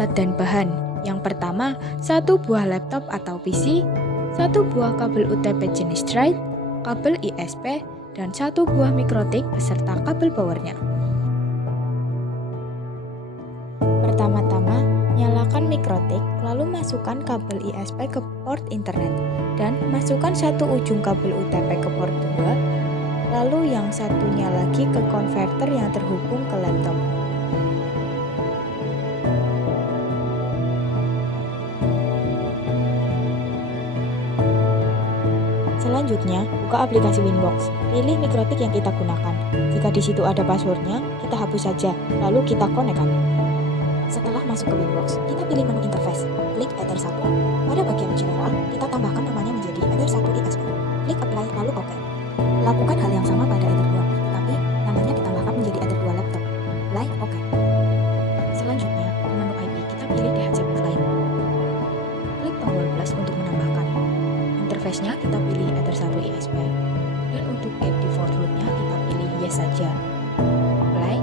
alat dan bahan. Yang pertama, 1 buah laptop atau PC, 1 buah kabel UTP jenis Stride, kabel ISP, dan 1 buah mikrotik beserta kabel powernya. Pertama-tama, nyalakan mikrotik, lalu masukkan kabel ISP ke port internet, dan masukkan satu ujung kabel UTP ke port 2, lalu yang satunya lagi ke konverter yang terhubung ke laptop. Selanjutnya, buka aplikasi Winbox. Pilih mikrotik yang kita gunakan. Jika di situ ada passwordnya, kita hapus saja, lalu kita konekkan. Setelah masuk ke Winbox, kita pilih menu interface. Klik Ether 1. Pada bagian general, kita tambahkan namanya menjadi Ether 1 ISP. Klik apply, lalu OK. Lakukan hal yang sama pada Ether 2, tapi namanya ditambahkan menjadi Ether 2 laptop. Apply, OK. Selanjutnya, di menu IP kita pilih DHCP client. Klik tombol plus untuk menambahkan. Interface-nya kita pilih Ether 1 ISP. Dan untuk add default root-nya kita pilih yes saja. Apply.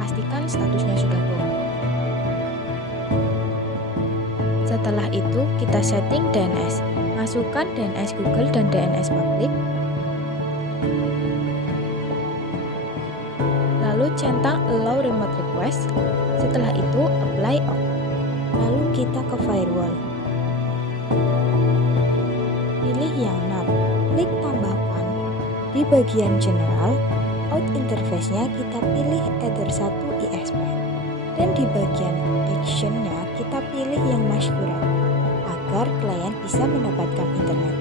Pastikan statusnya sudah go. Setelah itu, kita setting DNS. Masukkan DNS Google dan DNS public. Lalu centang allow remote request. Setelah itu, apply all. Lalu kita ke firewall. Pilih yang not. Klik tambahkan. Di bagian general, out interface-nya kita pilih Ether 1 ISP. Dan di bagian action-nya kita pilih yang masyhuran agar klien bisa mendapatkan internet.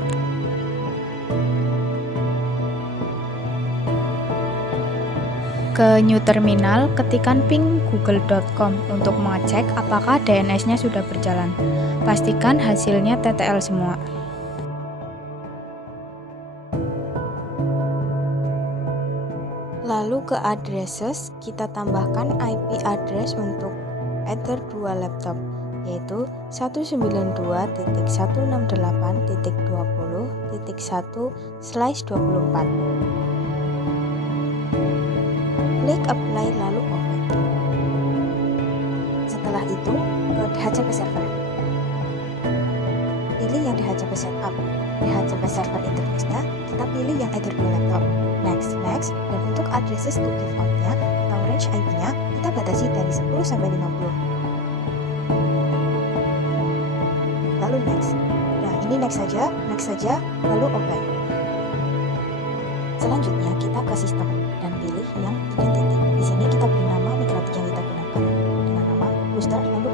Ke new terminal, ketikkan ping google.com untuk mengecek apakah DNS-nya sudah berjalan. Pastikan hasilnya TTL semua. Lalu ke addresses, kita tambahkan IP address untuk Ether 2 laptop, yaitu 192.168.20.1/24. Klik apply lalu OK. Setelah itu, ke DHCP server. Pilih yang DHCP setup. DHCP server interface-nya, kita pilih yang Ether 2 laptop. Next, dan untuk addresses to default-nya atau range IP-nya, kita batasi dari 10 sampai 50. Lalu next. Nah, ini next saja, lalu OK. Selanjutnya kita ke sistem dan pilih yang identity. Di sini kita beri nama mikrotik yang kita gunakan dengan nama booster, lalu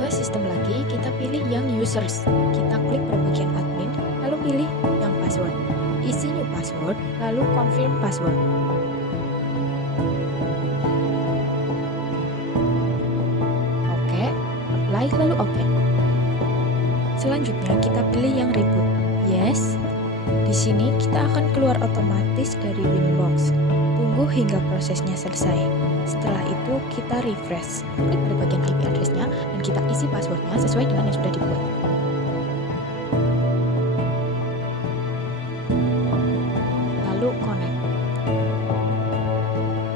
ke sistem lagi kita pilih yang users. Kita klik pada bagian admin, lalu pilih yang password. Isi new password, lalu confirm password. Oke, apply lalu OK. Selanjutnya kita pilih yang reboot. Yes. Di sini kita akan keluar otomatis dari Winbox. Tunggu hingga prosesnya selesai. Setelah itu kita refresh. Klik pada bagian IP address-nya dan kita isi passwordnya sesuai dengan yang sudah dibuat. Lalu connect.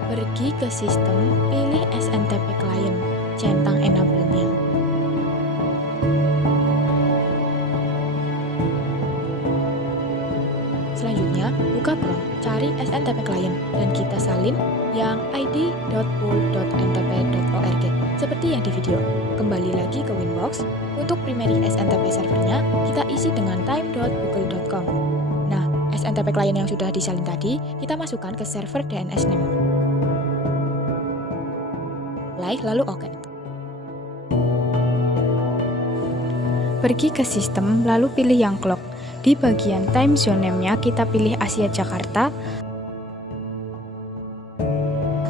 Pergi ke sistem, pilih SNTP client, centang enable-nya. Selanjutnya, buka prompt, cari SNTP client, dan kita salin yang id.pool.ntp.org seperti yang di video. Kembali lagi ke Winbox. Untuk primary SNTP servernya, kita isi dengan time.google.com. Nah, SNTP client yang sudah disalin tadi, kita masukkan ke server DNS name. Apply, lalu OK. Pergi ke sistem, lalu pilih yang clock. Di bagian time zone name-nya kita pilih Asia Jakarta.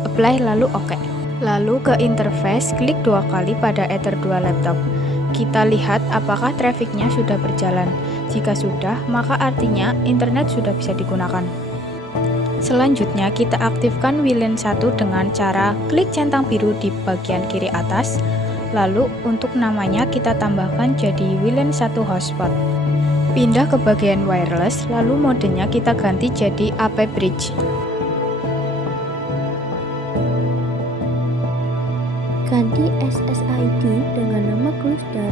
Apply lalu OK. Lalu ke interface, klik 2 kali pada Ether 2 laptop. Kita lihat apakah trafficnya sudah berjalan. Jika sudah, maka artinya internet sudah bisa digunakan. Selanjutnya kita aktifkan WLAN 1 dengan cara klik centang biru di bagian kiri atas. Lalu untuk namanya kita tambahkan jadi WLAN 1 hotspot. Pindah ke bagian wireless, lalu modenya kita ganti jadi AP Bridge. Ganti SSL cluster,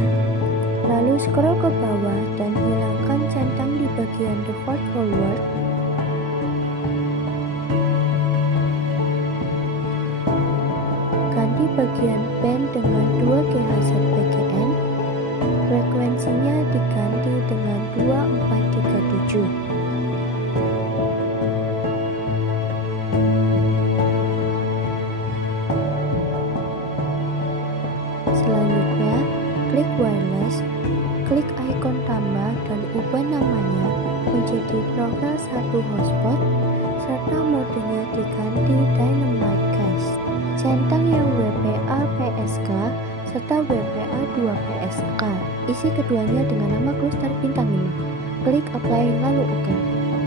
lalu scroll ke bawah dan hilangkan centang di bagian default forward. Ganti bagian band dengan 2GHz BGN, frekuensinya diganti dengan 2437. Selanjutnya, klik wireless, klik ikon tambah dan ubah namanya menjadi profil 1 hotspot, serta modenya diganti Dynamite Cache. Centang yang WPA PSK serta WPA 2 PSK. Isi keduanya dengan nama cluster bintang 5. Klik apply lalu OK.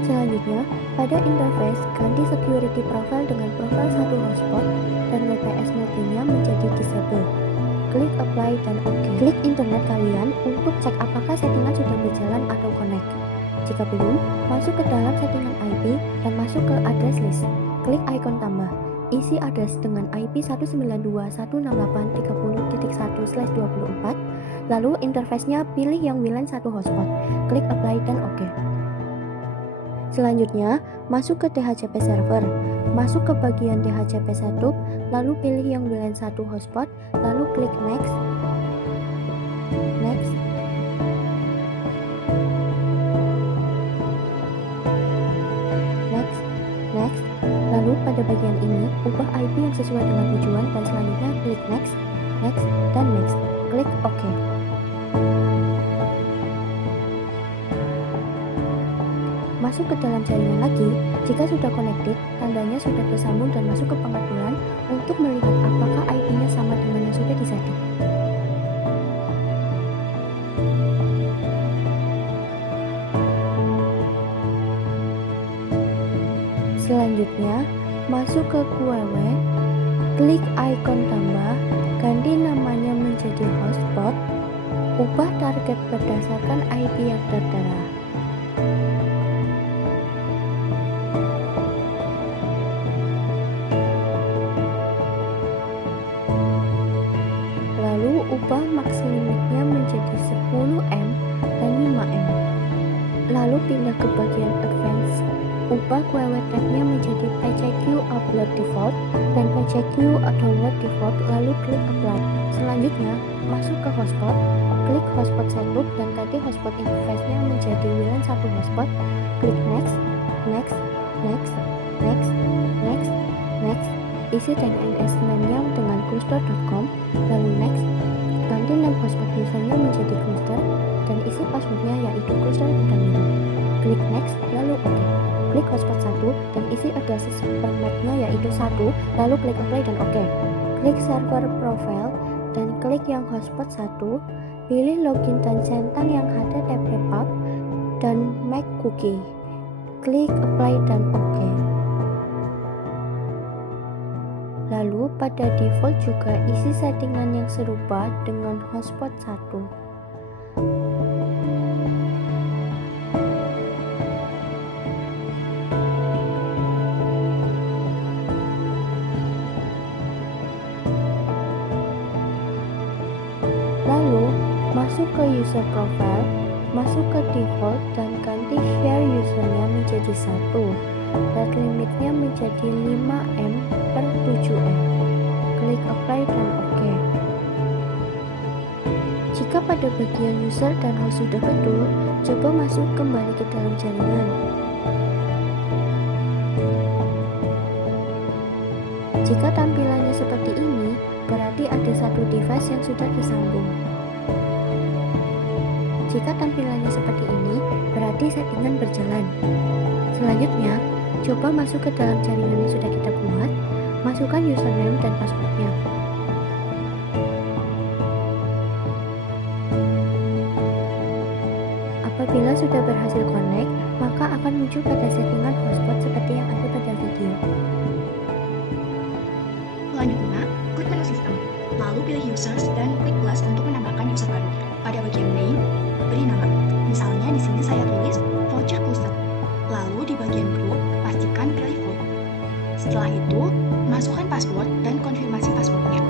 Selanjutnya, pada interface ganti security profile dengan profil 1 hotspot dan WPS mode-nya menjadi disable. Klik apply dan OK. Klik internet kalian untuk cek apakah settingan sudah berjalan atau connect. Jika belum, masuk ke dalam settingan IP dan masuk ke address list. Klik ikon tambah. Isi address dengan IP 192.168.30.1/24. Lalu interface-nya pilih yang WLAN 1 hotspot. Klik apply dan OK. Selanjutnya, masuk ke DHCP server. Masuk ke bagian DHCP setup, lalu pilih yang WLAN 1 hotspot, lalu klik next. Next. Next. Next. Lalu pada bagian ini, ubah IP yang sesuai dengan tujuan dan selanjutnya klik next, next, dan next. Klik OK. Masuk ke dalam jaringan lagi. Jika sudah connected, tandanya sudah tersambung dan masuk ke pengaturan untuk melihat apakah IP-nya sama dengan yang sudah disetting. Selanjutnya, masuk ke QWW, klik ikon tambah, ganti namanya menjadi hotspot, ubah target berdasarkan IP yang tertera. Lalu ubah max limitnya menjadi 10M dan 5M. Lalu pindah ke bagian advance. Ubah QWW tab-nya menjadi PCQ upload default dan PCQ download default, lalu klik apply. Selanjutnya, masuk ke hotspot, klik hotspot setup dan ganti hotspot interface-nya menjadi WLAN 1 hotspot. Klik next, next, next, next, next, next. Isi DNS name-nya dengan cluster.com, lalu next. Ganti name hotspot usernya menjadi cluster dan isi passwordnya yaitu cluster bintang 5. Klik next, lalu OK. Klik hotspot 1 dan isi address per MAC-nya yaitu 1, lalu klik apply dan OK. Klik server profile dan klik yang hotspot 1, pilih login dan centang yang HTTP pub dan MAC cookie. Klik apply dan OK. Lalu pada default juga isi settingan yang serupa dengan hotspot 1. Lalu, masuk ke user profile, masuk ke default dan ganti share usernya menjadi 1. Rate limitnya menjadi 5M per 7M. Klik apply dan OK. Jika pada bagian user dan host sudah betul, coba masuk kembali ke dalam jaringan. Jika tampilannya seperti ini, berarti ada satu device yang sudah tersambung. Jika tampilannya seperti ini, berarti settingan berjalan. Selanjutnya, coba masuk ke dalam jaringan yang sudah kita buat, masukkan username dan passwordnya. Apabila sudah berhasil connect, maka akan muncul pada settingan hotspot seperti yang ada pada video. Selanjutnya, klik menu sistem, lalu pilih users dan klik plus untuk menambahkan user baru. Pada bagian name, beri nama. Misalnya di sini saya tulis voucher cluster. Lalu di bagian group, pastikan pilih full. Setelah itu, masukkan password dan konfirmasi passwordnya.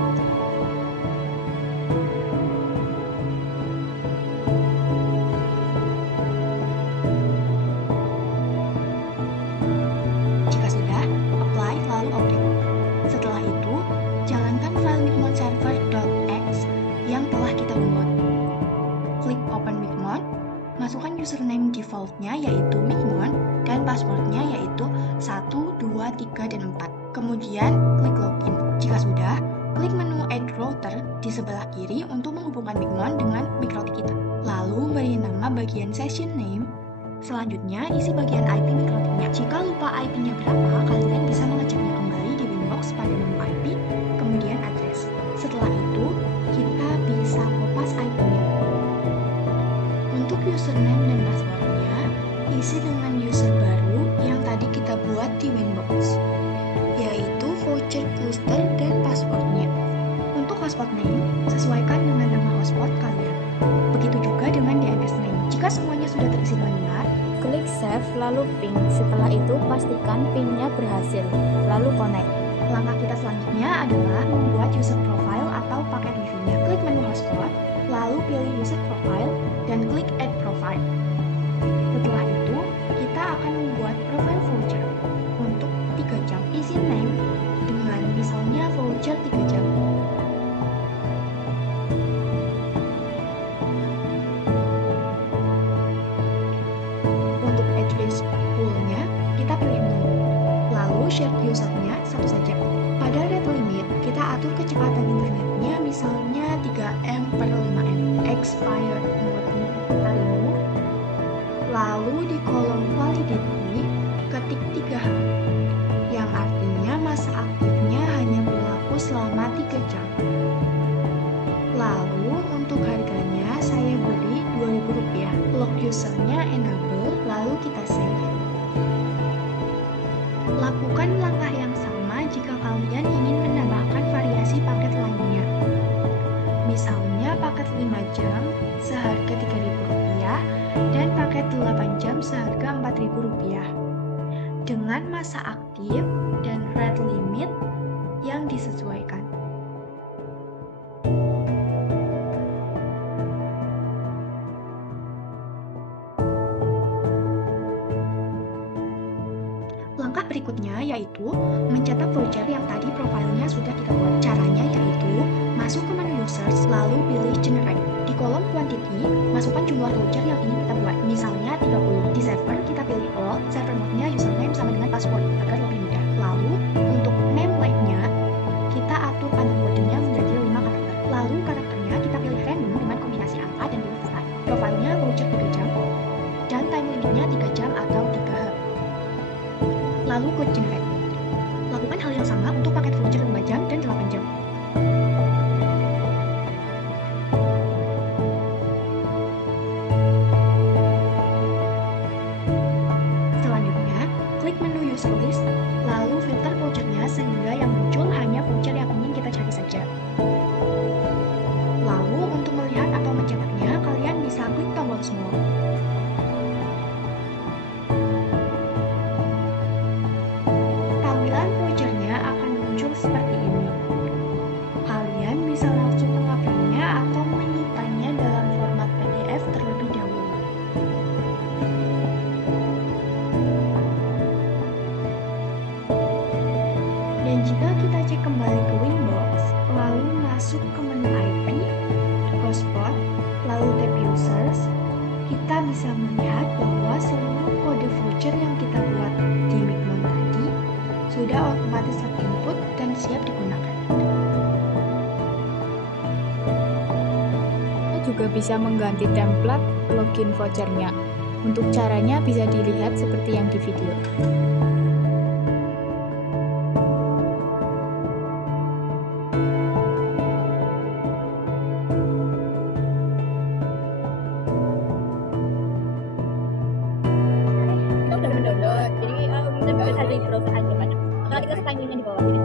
username defaultnya yaitu Mignon dan passwordnya yaitu 1, 2, 3, dan 4. Kemudian klik login. Jika sudah, klik menu add router di sebelah kiri untuk menghubungkan Mignon dengan Mikrotik kita. Lalu beri nama bagian session name. Selanjutnya isi bagian IP Mikrotiknya. Jika lupa IP-nya berapa, kalian bisa mengeceknya kembali di Winbox pada menu IP, kemudian address. Setelah itu, kita bisa kopas IP-nya. Untuk username dan passwordnya, isi dengan user baru yang tadi kita buat di Winbox, yaitu voucher cluster dan passwordnya. Untuk hotspot name, sesuaikan dengan nama hotspot kalian. Begitu juga dengan DNS name. Jika semuanya sudah terisi dengan benar, Klik save lalu ping. Setelah itu pastikan pingnya berhasil, lalu connect. langkah kita selanjutnya adalah membuat user profile atau paket wifi-nya. Klik menu hotspot, lalu pilih user profile, dan klik add profile. Setelah itu, kita akan membuat profile voucher untuk 3 jam. Isi name dengan misalnya voucher 3 jam. Untuk address pool-nya, kita pilih nol. Lalu shared user-nya satu saja. Pada rate limit, kita atur kecepatan internetnya misalnya 3M/5M. Expired mode-nya kita remove. Lalu di kolom validity, ketik 3H, yang artinya masa aktifnya hanya berlaku selama 3 jam. Lalu untuk harganya saya beri Rp2.000. Log usernya enable, lalu kita save. Lakukan langkah yang sama jika kalian ingin menambahkan variasi paket lainnya. Misalnya paket 5 jam seharga Rp3.000 dan paket 8 jam seharga Rp4.000 dengan masa aktif dan rate limit yang disesuaikan. Langkah berikutnya yaitu mencetak voucher yang tadi profilnya sudah kita buat. Caranya yaitu masuk ke menu users, lalu pilih generate. Di kolom quantity, masukkan jumlah voucher yang ingin kita buat. Misalnya 30. Di server, kita pilih all, server mode-nya username sama dengan password agar lebih mudah. Lalu, untuk name like-nya, kita atur panjang kodenya menjadi 5 karakter. Lalu karakternya kita pilih random dengan kombinasi angka dan huruf besar. Profilnya voucher 3 jam, dan time limitnya 3 jam atau 3H. Lalu klik generate. Lakukan hal yang sama untuk paket voucher 5 jam dan 8 jam. Selanjutnya, klik menu user list, lalu filter vouchernya sehingga yang muncul hanya voucher yang ingin kita cari saja. Lalu untuk melihat atau mencetaknya, kalian bisa klik tombol small. Tampilan vouchernya akan muncul seperti ini. Kalian bisa langsung menguploadnya atau menyimpannya dalam format PDF terlebih dahulu. Dan jika kita cek kembali ke Winbox, lalu masuk ke menu IP, hotspot, lalu tab users, kita bisa melihat bahwa seluruh kode voucher yang kita buat di Mignon tadi sudah otomatis terinput dan siap digunakan. Kita juga bisa mengganti template login vouchernya. Untuk caranya bisa dilihat seperti yang di video. Kita udah mendownload, jadi kita bisa cari browser aja kan. Kalau kita setanjungnya di bawah ini.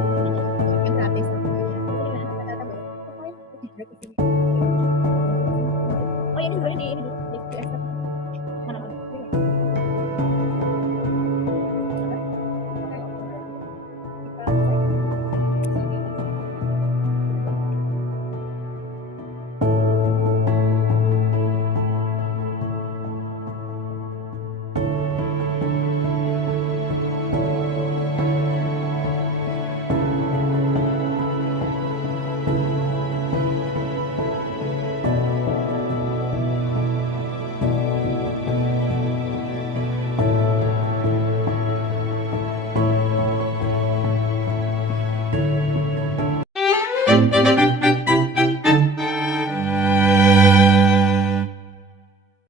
Yang gratis. Oh ini sebenarnya di ini.